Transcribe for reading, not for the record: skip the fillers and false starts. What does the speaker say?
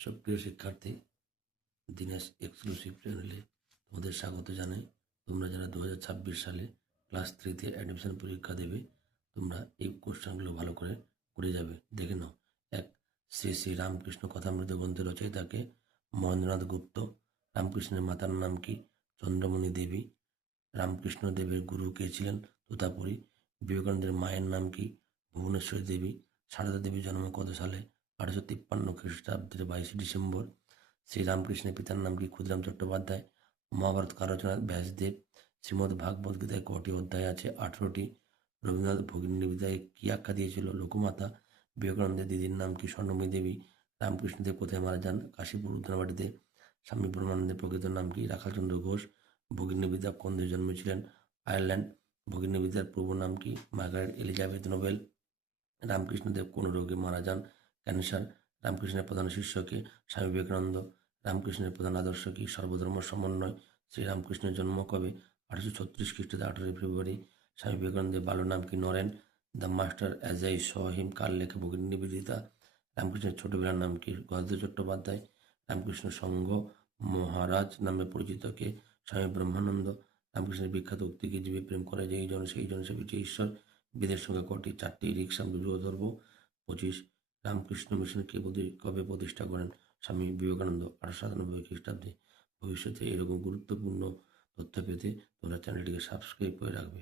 সুপ্রিয় শিক্ষার্থী, দিনেশ এক্সক্লুসিভ চ্যানেলে তোমাদের স্বাগত জানাই। তোমরা যারা 2026 সালে ক্লাস 3-তে অ্যাডমিশন পরীক্ষা দেবে, তোমরা এই কোশ্চেনগুলো ভালো করে করে যাবে। দেখে নাও। এক, শ্রী শ্রী রামকৃষ্ণ কথামৃত গ্রন্থের রচয়িতাকে মহেন্দ্রনাথ গুপ্ত। রামকৃষ্ণের মাতার নাম কি? চন্দ্রমণি দেবী। রামকৃষ্ণ দেবের গুরু কে ছিলেন? তোতাপুরী। বিবেকানন্দের মায়ের নাম কি? ভুবনেশ্বরী দেবী। সারদা দেবীর জন্ম কত সালে? 1853 খ্রিস্টাব্দের 22 ডিসেম্বর। শ্রীরামকৃষ্ণের পিতার নাম কি? ক্ষুদিরাম চট্টোপাধ্যায়। মহাভারত কার রচনা? ব্যাসদেব। শ্রীমদ্ ভাগবত গীতায় কটি অধ্যায় আছে? 18টি। রবীন্দ্রনাথ ভগিনী কি আখ্যা দিয়েছিল? লোকমাতা। বিবেকানন্দের দিদির নাম কি? স্বর্ণময়ী দেবী। রামকৃষ্ণদেব কোথায় মারা যান? কাশীপুর উদ্যানবাটিতে। স্বামী ব্রহ্মানন্দের প্রকৃত নাম কি? রাখালচন্দ্র ঘোষ। ভগিনীবিদ্যা কোন দেশে জন্মেছিলেন? আয়ারল্যান্ড। ভগিনীবিদ্যার পূর্ব নাম কি? Margaret Elizabeth Nobel. রামকৃষ্ণদেব কোন রোগে মারা যান? ক্যান্সার। রামকৃষ্ণের প্রধান শিষ্যকে? স্বামী বিবেকানন্দ। রামকৃষ্ণের প্রধান আদর্শ কি? সর্বধর্ম সমন্বয়। শ্রীরামকৃষ্ণের জন্ম কবে? 1836 খ্রিস্টাব্দে 18 ফেব্রুয়ারি। স্বামী বিবেকানন্দের বাল্য নাম কি? Naren. The master as I saw him কার লেখা? ভগিনী নিবেদিতা। রামকৃষ্ণের ছোটবেলার নাম কি? গদাধর চট্টোপাধ্যায়। রামকৃষ্ণ সংঘ মহারাজ নামে পরিচিত কে? স্বামী ব্রহ্মানন্দ। রামকৃষ্ণের বিখ্যাত উক্তি কি? জীবে প্রেম করে যেই জন সেই জন সেবিছে ঈশ্বর। বেদের সংখ্যা কটি? 4টি। রিক্সা বিবাহ ধর্ম 25। রামকৃষ্ণ মিশন কবে প্রতিষ্ঠা করেন? স্বামী বিবেকানন্দ 1897 খ্রিস্টাব্দে। ভবিষ্যতে এরকম গুরুত্বপূর্ণ তথ্য পেতে তোমরা চ্যানেলটিকে সাবস্ক্রাইব করে রাখবে।